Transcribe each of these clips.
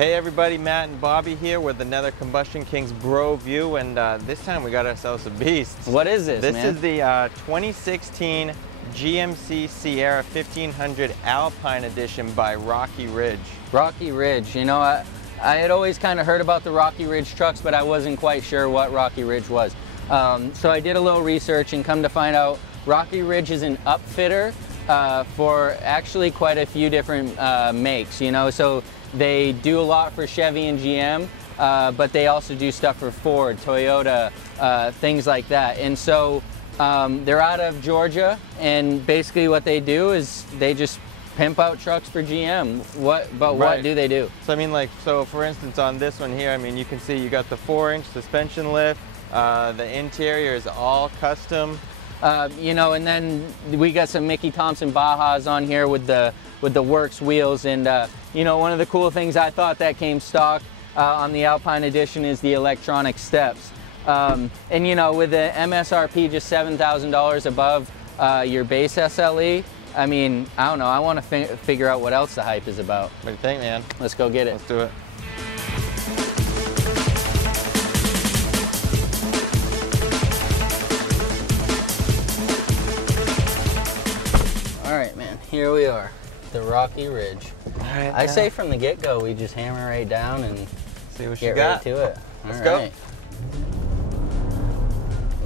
Hey everybody, Matt and Bobby here with another Combustion Kings BroView, and this time we got ourselves a beast. What is this, man? This is the 2016 GMC Sierra 1500 Alpine Edition by Rocky Ridge. Rocky Ridge, you know, I had always kind of heard about the Rocky Ridge trucks, but I wasn't quite sure what Rocky Ridge was. So I did a little research and come to find out Rocky Ridge is an upfitter for actually quite a few different makes, you know, so they do a lot for Chevy and GM, but they also do stuff for Ford, Toyota, things like that. And so they're out of Georgia, and basically what they do is they just pimp out trucks for GM. What do they do? So I mean, like, so for instance on this one here, I mean, you can see you got the 4-inch suspension lift, the interior is all custom. You know, and then we got some Mickey Thompson Bajas on here with the Works wheels, and you know, one of the cool things I thought that came stock on the Alpine Edition is the electronic steps. And you know, with the MSRP just $7,000 above your base SLE, I mean, I don't know, I want to figure out what else the hype is about. What do you think, man? Let's go get it. Let's do it. All right, man, here we are, the Rocky Ridge. All right, I say from the get-go, we just hammer right down and see what get you got. right to it. Let's go.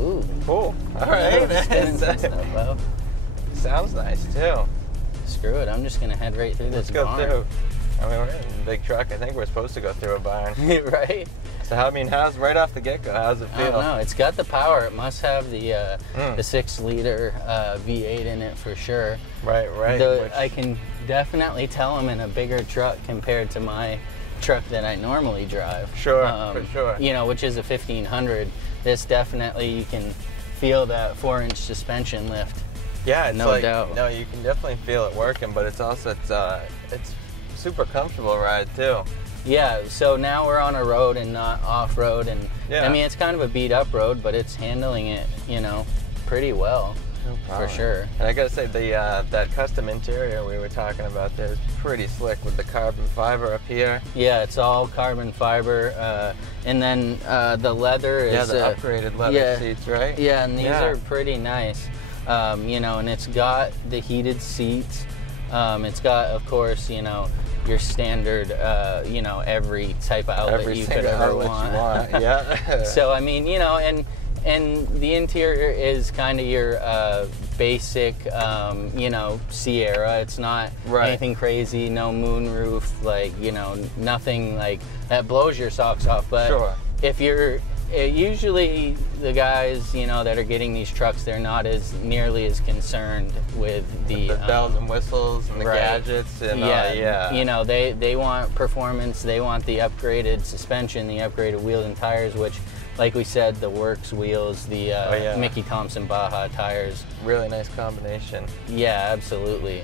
Ooh. Cool. All right, man. Sounds nice, too. Screw it, I'm just going to head right through this barn. Let's go through. I mean, we're in a big truck. I think we're supposed to go through a barn. Right? So, I mean, right off the get-go, how's it feel? I don't know. It's got the power. It must have the 6-liter V8 in it for sure. Right. I can definitely tell I'm in a bigger truck compared to my truck that I normally drive. Sure, for sure. You know, which is a 1500. This definitely, you can feel that 4-inch suspension lift. Yeah, it's no doubt. No, you can definitely feel it working, but it's also it's super comfortable ride too. Yeah, so now we're on a road and not off-road, and yeah. I mean, it's kind of a beat-up road, but it's handling it, you know, pretty well. No problem. For sure. And I gotta say, that custom interior we were talking about there is pretty slick with the carbon fiber up here. Yeah, it's all carbon fiber, and then the leather is the upgraded leather seats, right? Yeah, and these are pretty nice. You know, and it's got the heated seats. It's got, of course, you know, your standard, you know, every type of outlet you could ever want. Yeah. So I mean, you know, and the interior is kind of your basic, you know, Sierra. It's not anything crazy, no moonroof, like, you know, nothing like that blows your socks off. But if you're usually the guys, you know, that are getting these trucks, they're not nearly as concerned with the bells and whistles and the gadgets and you know, they want performance, they want the upgraded suspension, the upgraded wheels and tires, which, like we said, the Works wheels, the Mickey Thompson Baja tires. Really nice combination. Yeah, absolutely.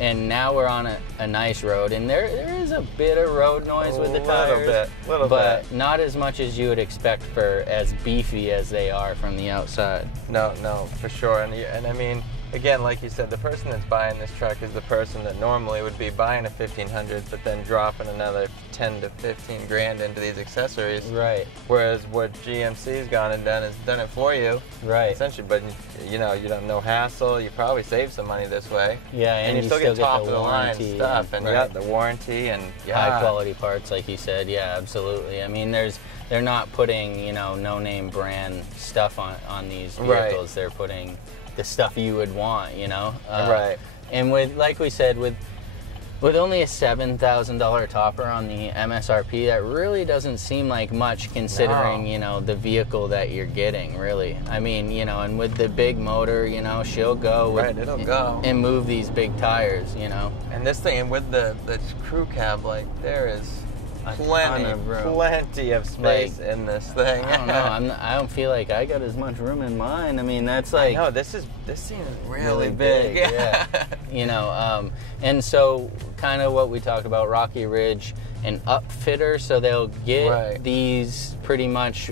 And now we're on a nice road, and there is a bit of road noise with the tires, little bit. Not as much as you would expect for as beefy as they are from the outside. No, for sure. And I mean, again, like you said, the person that's buying this truck is the person that normally would be buying a 1500, but then dropping another 10 to 15 grand into these accessories. Right. Whereas what GMC's gone and done is done it for you. Right. Essentially, but you know, you don't no hassle. You probably save some money this way. Yeah, and you still get top of the line warranty stuff, and you got the warranty and high quality parts, like you said. Yeah, absolutely. I mean, they're not putting, you know, no name brand stuff on these vehicles. They're putting the stuff you would want, you know. And with, like we said, with only a $7,000 topper on the MSRP, that really doesn't seem like much considering, you know, the vehicle that you're getting, really. I mean, you know, and with the big motor, you know, she'll go it'll go and move these big tires, you know. And this thing, and with the crew cab, like, there is plenty of space in this thing. I don't know. I don't feel like I got as much room in mine. I mean, that's like. No, this seems really big. Yeah. You know, and so kind of what we talked about, Rocky Ridge, an upfitter, so they'll get these pretty much.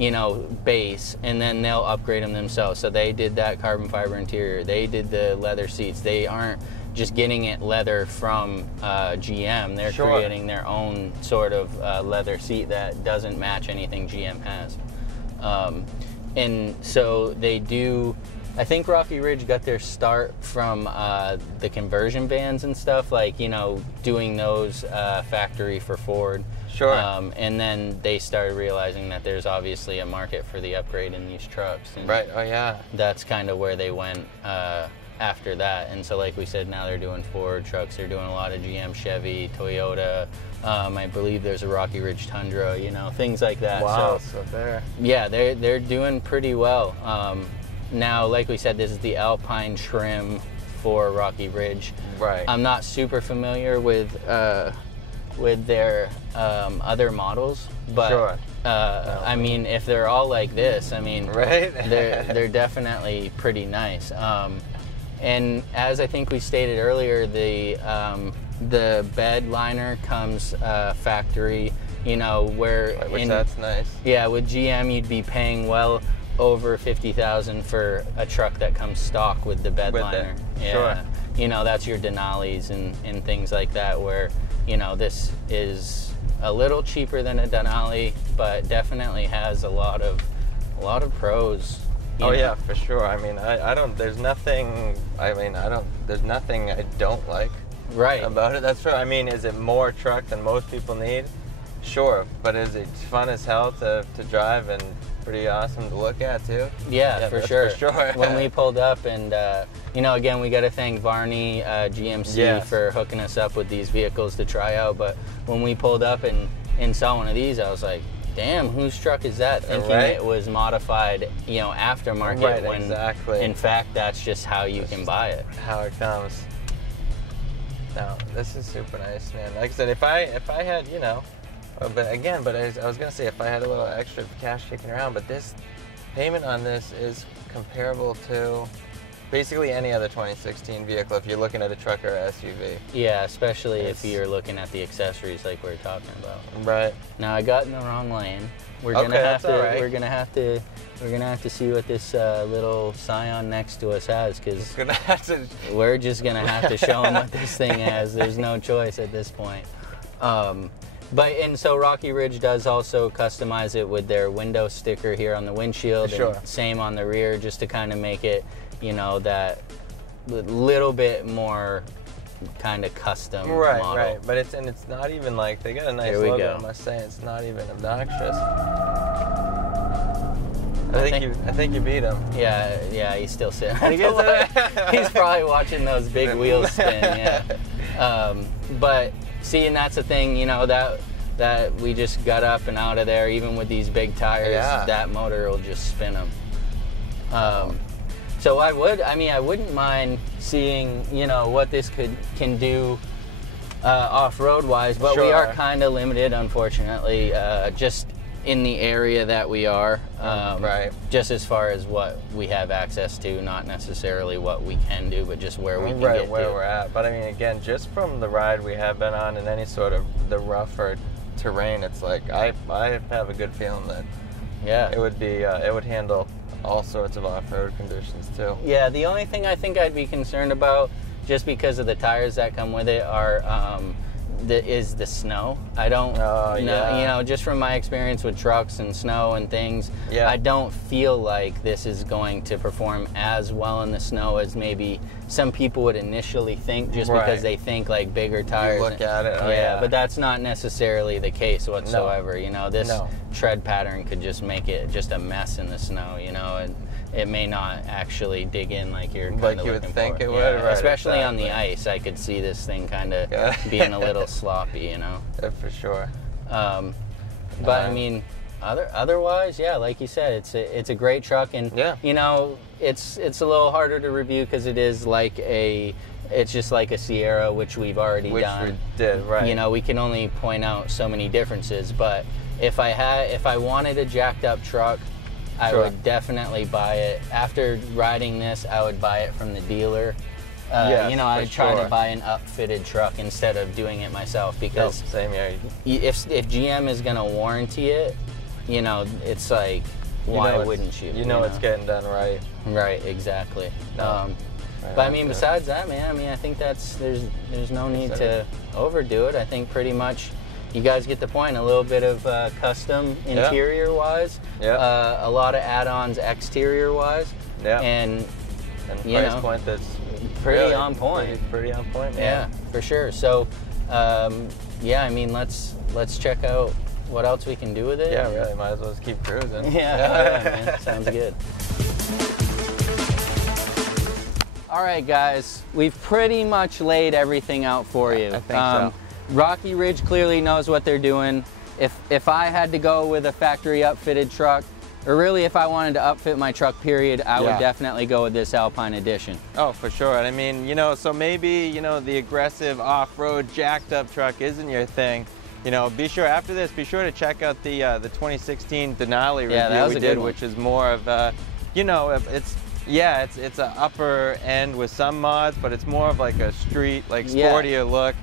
You know, base, and then they'll upgrade them themselves. So they did that carbon fiber interior. They did the leather seats. They aren't just getting it leather from GM. They're creating their own sort of leather seat that doesn't match anything GM has. And so they do, I think Rocky Ridge got their start from the conversion vans and stuff, like, you know, doing those factory for Ford. Sure. And then they started realizing that there's obviously a market for the upgrade in these trucks. And right, oh yeah. that's kind of where they went after that. And so like we said, now they're doing Ford trucks, they're doing a lot of GM, Chevy, Toyota. I believe there's a Rocky Ridge Tundra, you know, things like that. Wow, so there. Yeah, they're doing pretty well. Now, like we said, this is the Alpine Trim for Rocky Ridge. Right. I'm not super familiar with their other models, but sure. I mean, if they're all like this, I mean, right? they're definitely pretty nice. And as I think we stated earlier, the bed liner comes factory, you know, which that's nice. Yeah, with GM you'd be paying well over $50,000 for a truck that comes stock with the bed liner. Yeah. Sure. You know, that's your Denali's and things like that, where, you know, this is a little cheaper than a Denali, but definitely has a lot of pros. Oh yeah, for sure. I mean, I don't. There's nothing. I mean, there's nothing I don't like. Right. About it. That's true. I mean, is it more truck than most people need? Sure, but is it fun as hell to drive and pretty awesome to look at too? Yeah, for sure. For sure. When we pulled up, and you know, again, we got to thank Varney GMC for hooking us up with these vehicles to try out. But when we pulled up and saw one of these, I was like, damn, whose truck is that? Thinking it was modified, you know, aftermarket. Right, when exactly. In fact, that's just how you can buy it. How it comes. No, this is super nice, man. Like I said, if I had, you know, but I was gonna say, if I had a little extra cash kicking around, but this payment on this is comparable to basically any other 2016 vehicle if you're looking at a truck or SUV. Yeah, especially if you're looking at the accessories like we're talking about. Right. Now I got in the wrong lane. We're gonna have to see what this little Scion next to us has, because we're just gonna have to show them what this thing has. There's no choice at this point. And so Rocky Ridge does also customize it with their window sticker here on the windshield, and same on the rear, just to kind of make it, you know, that little bit more kind of custom model. Right, but it's not even like, they got a nice logo, I must say. It's not even obnoxious. I think you beat him. Yeah, he's still sitting. He's probably watching those big wheels spin. Yeah. But see, and that's the thing, you know, that we just got up and out of there. Even with these big tires, that motor will just spin them. So I wouldn't mind seeing, you know, what this can do off-road wise, but we are kind of limited, unfortunately, just in the area that we are. Right. Just as far as what we have access to, not necessarily what we can do, but just where we can get to. Where we're at. But I mean, again, just from the ride we have been on and any sort of the rougher terrain, it's like I have a good feeling that it would be it would handle all sorts of off-road conditions too. Yeah, the only thing I think I'd be concerned about, just because of the tires that come with it, is the snow. I don't know, you know, just from my experience with trucks and snow and things, I don't feel like this is going to perform as well in the snow as maybe some people would initially think, just because they think like bigger tires. You look at it, but that's not necessarily the case whatsoever. You know, this tread pattern could just make it just a mess in the snow, you know, and it may not actually dig in like you're kind of looking for. Like you would think it would, right? Especially on the ice, I could see this thing kind of being a little sloppy, you know. Yeah, for sure. But I mean, otherwise, yeah, like you said, it's a great truck, and you know, it's a little harder to review because it is like it's just like a Sierra, which we've already done. Which we did, right? You know, we can only point out so many differences, but if I wanted a jacked up truck, I would definitely buy it. After riding this, I would buy it from the dealer. You know, I would try to buy an upfitted truck instead of doing it myself, because same here. If GM is going to warranty it, you know, it's like, why wouldn't you? You know it's getting done right. Right, exactly. No. Right But I mean, besides that, man, I mean, I think there's no need to overdo it. I think pretty much you guys get the point. A little bit of custom interior-wise, a lot of add-ons exterior-wise, and price point that's pretty really on point. Pretty on point. Yeah, for sure. So, yeah, I mean, let's check out what else we can do with it. Yeah, really. Might as well just keep cruising. Yeah, man. Sounds good. All right, guys, we've pretty much laid everything out for you. I think so. Rocky Ridge clearly knows what they're doing. If I had to go with a factory upfitted truck, or really if I wanted to upfit my truck, period, I would definitely go with this Alpine Edition. Oh, for sure. And I mean, you know, so maybe, you know, the aggressive off-road jacked up truck isn't your thing. You know, be sure after this, be sure to check out the 2016 Denali review we did, which is more of you know, it's an upper end with some mods, but it's more of like a street, like sportier look.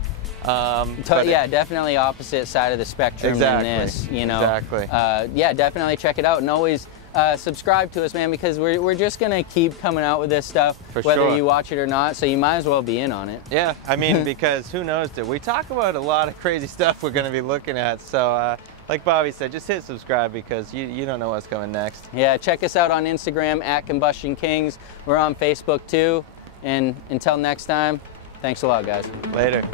Yeah, definitely opposite side of the spectrum than this, you know. Exactly. Yeah, definitely check it out, and always subscribe to us, man, because we're just gonna keep coming out with this stuff, whether you watch it or not. So you might as well be in on it. Yeah, I mean, because who knows? We talk about a lot of crazy stuff we're gonna be looking at. So, like Bobby said, just hit subscribe because you don't know what's coming next. Yeah, check us out on Instagram @CombustionKings. We're on Facebook too. And until next time, thanks a lot, guys. Later.